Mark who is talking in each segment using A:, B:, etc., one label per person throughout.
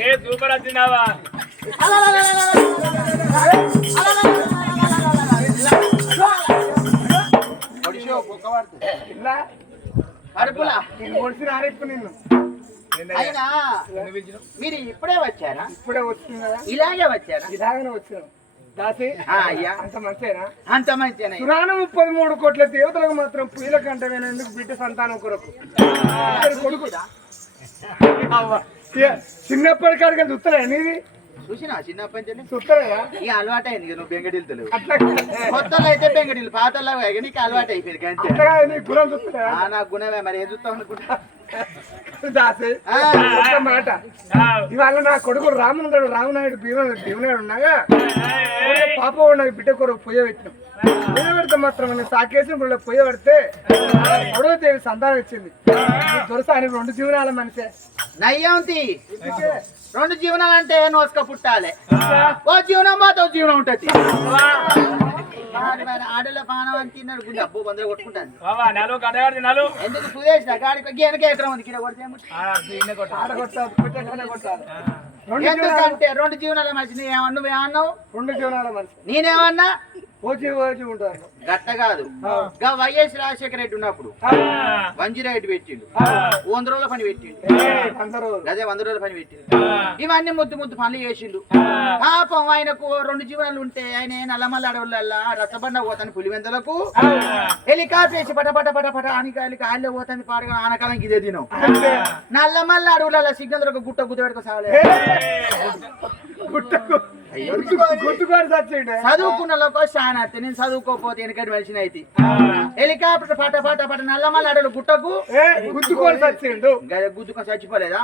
A: ఏ super వచ్చినావా
B: మీరు ఇప్పుడే వచ్చారా?
C: ఇప్పుడే వచ్చింది
B: ఇలాగే వచ్చారా?
C: ఇలాగనే వచ్చాను. దాసి? అంత మంచిదేనా
B: అంత
C: పురాణ ముప్పై మూడు కోట్ల దేవతలకు మాత్రం పుయ్యల కంటమైనందుకు బిడ్డ సంతానం కొరకు? కొడుకు చిన్నప్పటి కాడికి చూస్తారా నీది?
B: చూసినా? చిన్నప్పటి నుంచి
C: చూస్తారా
B: ఇక అలవాటు అయింది నువ్వు బెంగడీలు తెలియదు. కొత్తలో అయితే బెంగడీలు పాతల్లో నీకు అలవాటు అయిపోయింది అంతే
C: నా
B: గుణమే మరి ఏం చూస్తావు అనుకుంటా?
C: దాసి
B: ఆ,
C: ఒక్క మాట ఇవాళ నా కొడుకు రామనాయుడు రామనాయుడు భీమ భీమనాయుడు ఉన్నాగా? పాప నాకు బిడ్డ కొరకు పొయ్య పెట్టినాం. పొయ్య పెడితే మాత్రం నేను సాకేసిన కూడా పొయ్య పెడితే దేవి సంతానం ఇచ్చింది. దొరస ఆయన రెండు జీవనాల మనిషే.
B: నయ్యంతి రెండు జీవనాలు అంటే నోసుక పుట్టాలి. ఓ జీవనం ఓ జీవనం ఉంటది. ఆడల పానం అని తిన్నాడు గుండె. అబ్బో బందర కొట్టుకుంటాను. ఎందుకు సుదేశ్ గాడికి ఎకరం ఉంది కిలో కొడితే ఎందుకంటే రెండు జీవనాల మనిషి ఏమన్నా నువ్వేమన్నావు?
C: రెండు జీవనాల మనిషి.
B: నేనేమన్నా? గట్ట కాదు. గా వైఎస్ రాజశేఖర రెడ్డి ఉన్నప్పుడు వంజీరా రెడ్డి పెట్టిండు. వంద రోజుల పని పెట్టిండు. అదే వంద రోజుల. పని పెట్టిండు. ఇవన్నీ ముద్దు ముద్దు పనులు చేసిండు. పాపం ఆయనకు రెండు జీవనాలు ఉంటే ఆయన నల్లమల్ల అడవులల్లా రసబండ పోతాను పులివెందలకు. హెలికాప్టర్ వేసి పట పట పట పట అని కాలి కాళ్ళే పోతాను పాడగా ఆనకాలం ఇదే తినం నల్లమల్ల అడవులలో సిగ్నల్ ఒక గుట్ట గుద్ద పెట్టుకో సావలే
C: గుట్టకు
B: చదువుకున్న లోకో చాలా నేను చదువుకోపోతే వెనకటి మనిషిని అయితే. హెలికాప్టర్ పట పట పట నల్లమల్ల అడవులు గుట్టకు
C: గుర్తుకోరు చచ్చిండు.
B: గద గుద్దుకొని చచ్చిపోలేదా.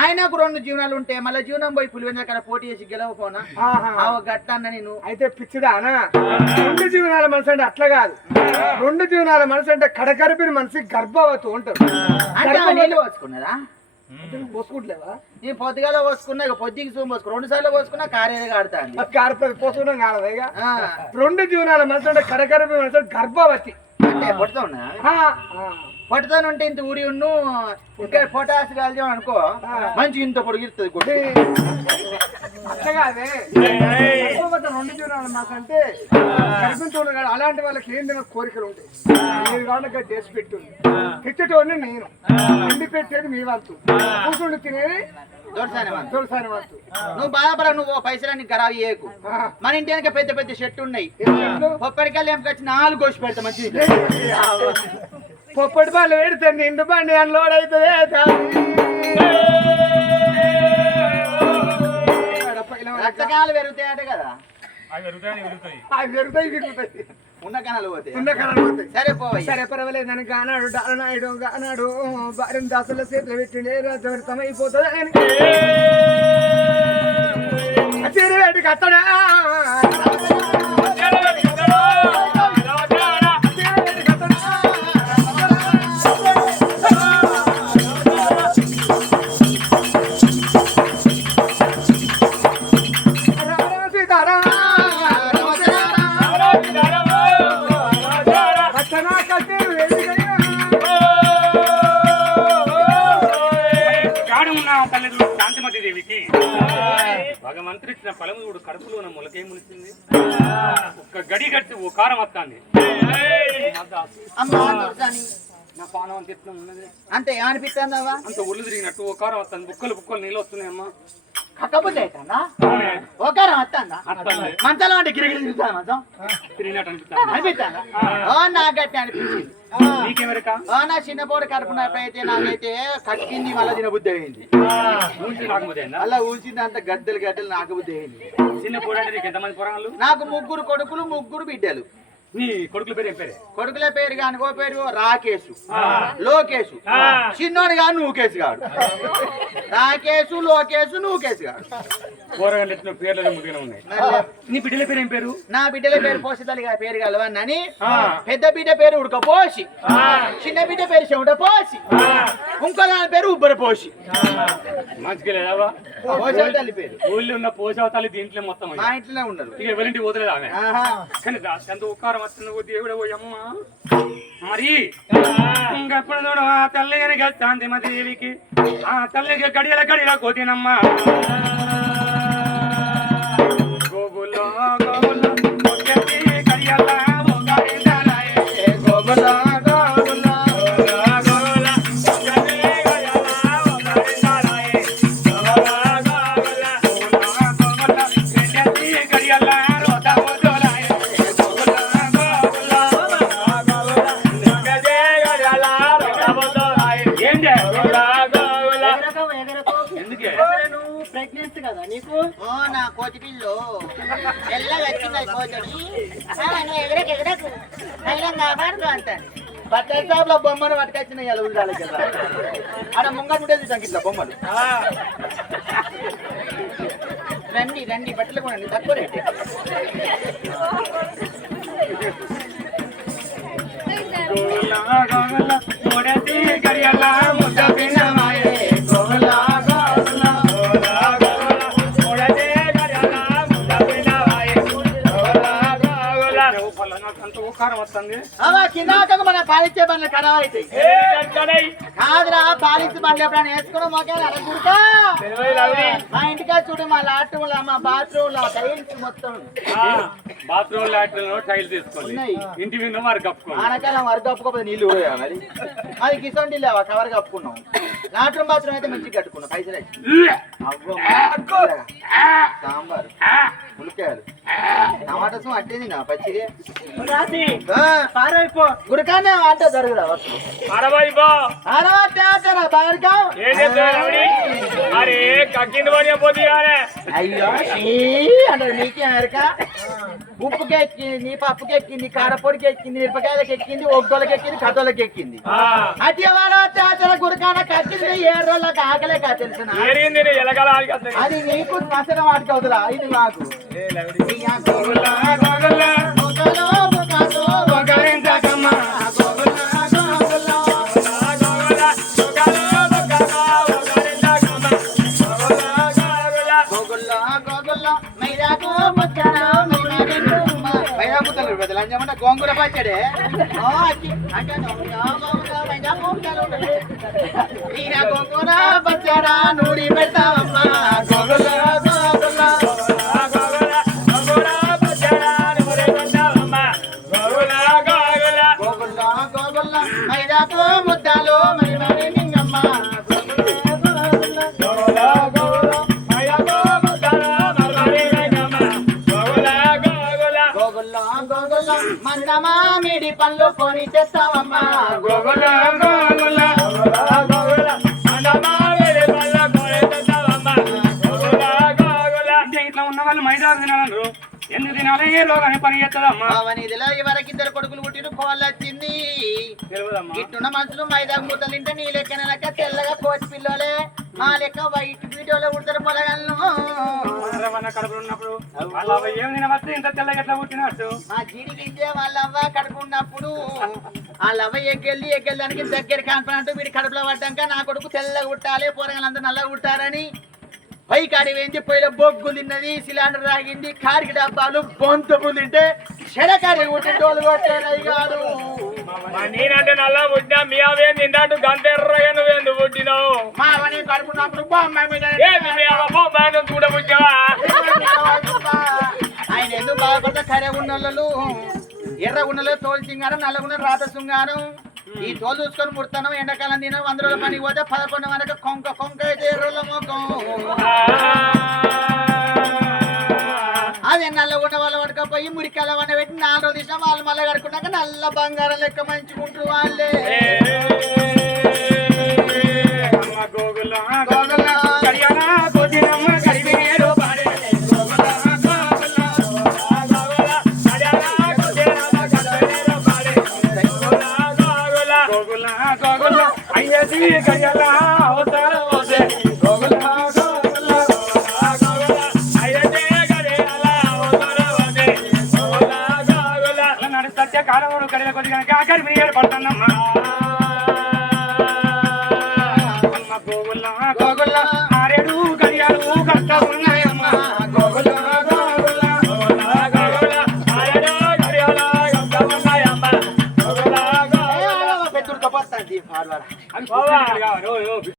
B: ఆయనకు రెండు జీవనాలు ఉంటే మళ్ళీ జీవనం పోయి పులివెంద కాడ పోటీ చేసి. ఆవ గట్ట అన్న నేను.
C: అయితే పిచ్చిదానా రెండు జీవనాల మనసు అంటే అట్లా కాదు. రెండు జీవనాల మనసు అంటే కడకరిపిన మనిషి గర్భవతి ఉంటారు
B: అంటే
C: పోసుకుంటలేవా?
B: నేను పొద్దుగాల పోసుకున్నా ఇక పొద్దుకి సూమ్ పోసుకున్నా రెండు సార్లు పోసుకున్నా కారేది ఆడతాను
C: కారుతుంది పోసుకోవడం కాదు ఇక. రెండు జీవనాల మనసు అంటే కడకరిపిన మనసు గర్భవతి.
B: అంటే ఉన్నా. పట్టుతాను ఉంటే ఇంత ఊరి ఉన్ను ఇంకా పొటాస్ కాల్చాం అనుకో మంచి ఇంత పొడిగిస్తుంది గుడ్డి
C: అట్లా కాదే. గర్భవతి రెండు జీవనాల గర్భించడం కాదు అలాంటి వాళ్ళకి ఏం తిన కోరికలు ఉంటాయి. మీరు కావాలి డేస్ పెట్టుంది. తెచ్చేటోని నేను. ఎండి పెట్టేది మీ వంతు. కూర్చుండి తినేది
B: నువ్వు బాధపడ నువ్వు పైసలన్నీ ఖరాబ్ చేయకు. మన ఇంటి వెనక పెద్ద పెద్ద షెట్ ఉన్నాయి. పొప్పటికల్లి ఎంపకొచ్చి నాలుగు కోసి పెడతా మంచి
C: పొప్పటి బాలు పెడితే నిండు బండి అన్లోడ్ అవుతుంది
B: రక్తకాలు పెరుగుతాయట కదా.
A: అవి పెరుగుతాయి పెరుగుతాయి.
C: అవి పెరుగుతాయి విరుగుతాయి
B: ఉన్న కణాలు పోతాయి?
C: ఉన్న కళలు పోతాయి.
B: సరే పోవయ్య.
C: సరే పర్వాలేదని గానాడు డాలనాయుడు గానాడు భార్యం దాసుల చేతులు పెట్టిండే రాజవర్తం అయిపోతుంది అని అత్తడా?
A: భగవంతుడు ఇచ్చిన ఫలము చూడు కడుపులో ఉన్న మొలకే ములిసింది ఒక్క గడి కట్టి ఓ కారం వస్తుంది నా పానం అంత ఎత్తున ఉన్నది. అంత ఒళ్ళు తిరిగినట్టు ఓ కారం వస్తుంది బుక్కలు బుక్కలు నీళ్ళు వస్తున్నాయమ్మా.
B: అవుతుందా వస్తుంది మంచాలు అంటే గిరిగిరి మంచం?
A: అనిపిస్తుంది.
B: ఓ నా గట్టి అనిపించింది. ఓ నా చిన్నపోడు నాకైతే కక్కింది మళ్ళీ తినబుద్ధి అయింది. మళ్ళా ఊసింది అంత గద్దెలు గద్దెలు నాకు బుద్ధి అయింది.
A: చిన్న నాకు
B: ముగ్గురు కొడుకులు ముగ్గురు బిడ్డలు.
A: నీ కొడుకుల పేరు ఏం పేరే?
B: కొడుకుల పేరు కాని ఓ పేరు రాకేషు లోకేషు చిన్నోడు కాదు కాడు లోకేషు నువ్వుకేసు కాడు
A: కూరగాయలు ఎట్టిన పేర్లు ముదిగానే ఉన్నాయి. నీ బిడ్డల పేరు ఏం పేరు?
B: నా బిడ్డల పేరు పోసితల్లి గారి పేరు కలవన్నని. పెద్ద బిడ్డ పేరు ఉడకపోసి చిన్న బిడ్డ పేరు చెమట పోసి ఇంకో దాని పేరు ఉబ్బర పోసి.
A: మంచిగా
B: పోసావు తల్లి పేరు.
A: ఊళ్ళో ఉన్న పోషావతాలు దీంట్లో మొత్తం
B: మా ఇంట్లోనే ఉండరు
A: ఇక పోతలేదు ఆమె. కానీ ఎంత ఉపకారం వస్తుంది ఓ దేవుడు అమ్మ మరి ఇంకెప్పుడు చూడు ఆ తల్లిగాని శాంతి దేవికి ఆ తల్లికి గడియల గడియల కోతినమ్మ.
B: నా కోతి పిల్లు. తెల్లగా వచ్చింది కోచడి
D: నువ్వు ఎగరకు ఎగరకు. అయినా కాపాడు అంత
B: బట్టల షాప్లో బొమ్మను పట్టుకొచ్చిన ఇలా ఉండాలి కదా. ఆడ ముంగట ఉండేది చూసాం ఇట్లా బొమ్మలు. రండి రండి బట్టలు కొనండి తక్కువ రేటు.
A: ఉపకారం వస్తుంది.
B: కింద మన పాలిచ్చే బండ్లు
A: గంటలై.
B: కాదురా పాలిచ్చే బండ్లు ఎప్పుడైనా వేసుకోవడం
A: రవిడి.
B: మా ఇంటికా చూడు మా లాట్రూమ్లో మా బాత్రూమ్లో టైల్స్ మొత్తం.
A: బాత్రూమ్ లాట్రిన్ టైల్ తీసుకోండి
B: ఉన్నాయి.
A: ఇంటి మీద వారు కప్పుకోండి
B: ఆనకాలం వరకు కప్పుకోకపోతే నీళ్ళు పోయా మరి? అది కిసోండి లేవా కవర్ కప్పుకున్నాం. లాట్రూమ్ బాత్రూమ్ అయితే మంచిగా కట్టుకున్నాం. పైసలు అవ్వ. సాంబార్ ఉల్లికాయలు టమాటాస్ అట్టేది నా పచ్చిది? గురికానే ఆట జరుగుదా? అయ్యో అంటారు నీకే ఎరక ఉప్పుకి ఎక్కింది నీ పప్పుకి ఎక్కింది కారపొడికి ఎక్కింది మిరపకాయలకి ఎక్కింది ఒగ్గోలకి ఎక్కింది కథోలకి ఎక్కింది అట్టి తేతల గురికాన కట్టింది ఏ రోజులకు ఆకలేక తెలుసునా?
A: ఆడికి
B: అది నీకు మసన వాటికి అవుతురా ఇది మాకు. గోంగూర పచ్చడే గోంగూర, గోంగూర, మైదాకు ముద్దలు పచ్చడా నూరి పళ్ళు కొని.
A: ఇట్లా ఉన్న వాళ్ళు మైదారు తినాలన్నారు ఎందుకు తినాలి ఏ లోగానే పని చేస్తుందమ్మా
B: అవనిదిలో ఇవరకు ఇద్దరు కొడుకులు పుట్టిన కోళ్ళు వచ్చింది ఇట్టున్న మనుషులు మైదా ముద్దలు తింటే నీ లెక్కన లెక్క తెల్లగా కోచి పిల్లలే. మా లెక్క వైట్ వీడియోలో ఉడతారు పొలగలను
A: రవాణా కడుపులో ఉన్నప్పుడు అలా ఏం తినవచ్చు ఇంత తెల్లగా ఎట్లా పుట్టినట్టు?
B: మా జీడి గింజే వాళ్ళవ్వ కడుపు ఉన్నప్పుడు. వాళ్ళవ్వ ఎగ్గెళ్ళి ఎగ్గెళ్ళడానికి దగ్గర కాన్పనంటూ వీడి కడుపులో పడ్డాక నా కొడుకు తెల్లగా పుట్టాలి పోరగాళ్ళంతా నల్లగా పుట్టారని పై కాడి వేయించి పొయ్యిలో బొగ్గు తిన్నది సిలిండర్ రాగింది కారికి డబ్బాలు బొంతపు తింటే చెడకారి కొట్టి డోలు కొట్టారు
A: నేనంటే నల్ల పుట్టినా మీ అవేం తింటాడు గంట ఎర్రగా నువ్వేందుకు పుట్టినావు?
B: బొమ్మ మీద
A: ఏంది మీ
B: ఆయన ఎందుకు బాధపడతా? కరే ఉన్నోళ్ళు ఎర్ర ఉన్నలో తోలు సింగారం నల్లగున్న రాత శృంగారం ఈ తోలు చూసుకొని ముడతాను ఎండాకాలం తిన వంద రోజుల పనికి పోతే పదకొండు వరకు కొంక కొంక అయితే ఎర్రల ముఖం. అదే నల్లగున్న వాళ్ళ పడకపోయి మురికాల వన పెట్టి నాలుగు రోజులు తీసిన వాళ్ళు మళ్ళీ కడుకున్నాక నల్ల బంగారం లెక్క మంచుకుంటారు వాళ్ళే.
A: గోగుల కళ్యాణ గోదినమ్మ కరివేరు గోగుల గోగుల అయ్యసి కళ్యాణ
D: అవతారం నడుస్తే కాలంలో కడిలో కొద్దిగా కాకరి మీరు పడుతున్నామ్మా
A: Ah. Que legal.
D: Eu, eu.